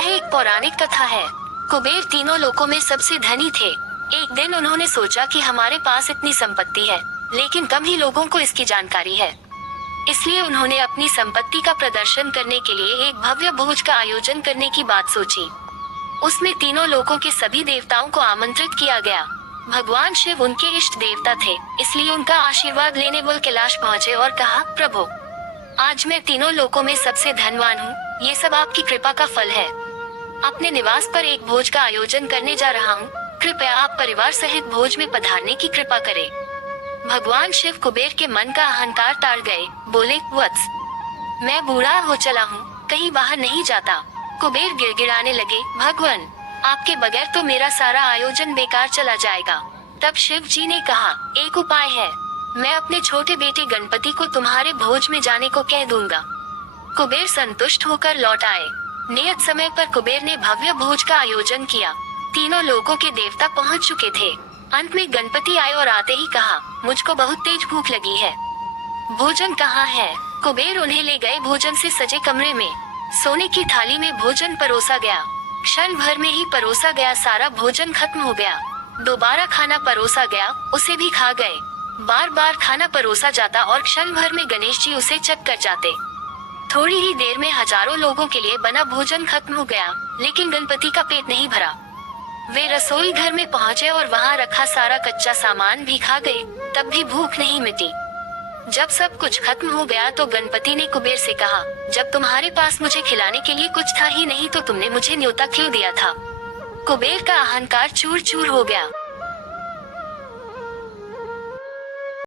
यह एक पौराणिक कथा है। कुबेर तीनों लोकों में सबसे धनी थे। एक दिन उन्होंने सोचा कि हमारे पास इतनी संपत्ति है, लेकिन कम ही लोगों को इसकी जानकारी है। इसलिए उन्होंने अपनी संपत्ति का प्रदर्शन करने के लिए एक भव्य भोज का आयोजन करने की बात सोची। उसमें तीनों लोकों के सभी देवताओं को आमंत्रित किया गया। भगवान शिव उनके इष्ट देवता थे, इसलिए उनका आशीर्वाद लेने वो कैलाश पहुँचे और कहा, प्रभु, आज मैं तीनों लोकों में सबसे धनवान हूँ। ये सब आपकी कृपा का फल है। अपने निवास पर एक भोज का आयोजन करने जा रहा हूँ। कृपया आप परिवार सहित भोज में पधारने की कृपा करें। भगवान शिव कुबेर के मन का अहंकार टाल गए। बोले, वत्स, मैं बूढ़ा हो चला हूँ, कहीं बाहर नहीं जाता। कुबेर गिड़गिड़ाने लगे, भगवान, आपके बगैर तो मेरा सारा आयोजन बेकार चला जाएगा। तब शिव जी ने कहा, एक उपाय है। मैं अपने छोटे बेटे गणपति को तुम्हारे भोज में जाने को कह दूंगा। कुबेर संतुष्ट होकर लौट आए। नियत समय पर कुबेर ने भव्य भोज का आयोजन किया। तीनों लोकों के देवता पहुंच चुके थे। अंत में गणपति आए और आते ही कहा, मुझको बहुत तेज भूख लगी है। भोजन कहाँ है? कुबेर उन्हें ले गए भोजन से सजे कमरे में। सोने की थाली में भोजन परोसा गया। क्षण भर में ही परोसा गया सारा भोजन खत्म हो गया। दोबारा खाना परोसा गया, उसे भी खा गए। बार बार खाना परोसा जाता और क्षण भर में गणेश जी उसे चख कर जाते। थोड़ी ही देर में हजारों लोगों के लिए बना भोजन खत्म हो गया, लेकिन गणपति का पेट नहीं भरा। वे रसोई घर में पहुंचे और वहां रखा सारा कच्चा सामान भी खा गए, तब भी भूख नहीं मिटी। जब सब कुछ खत्म हो गया तो गणपति ने कुबेर से कहा, जब तुम्हारे पास मुझे खिलाने के लिए कुछ था ही नहीं तो तुमने मुझे न्योता क्यों दिया था? कुबेर का अहंकार चूर चूर हो गया।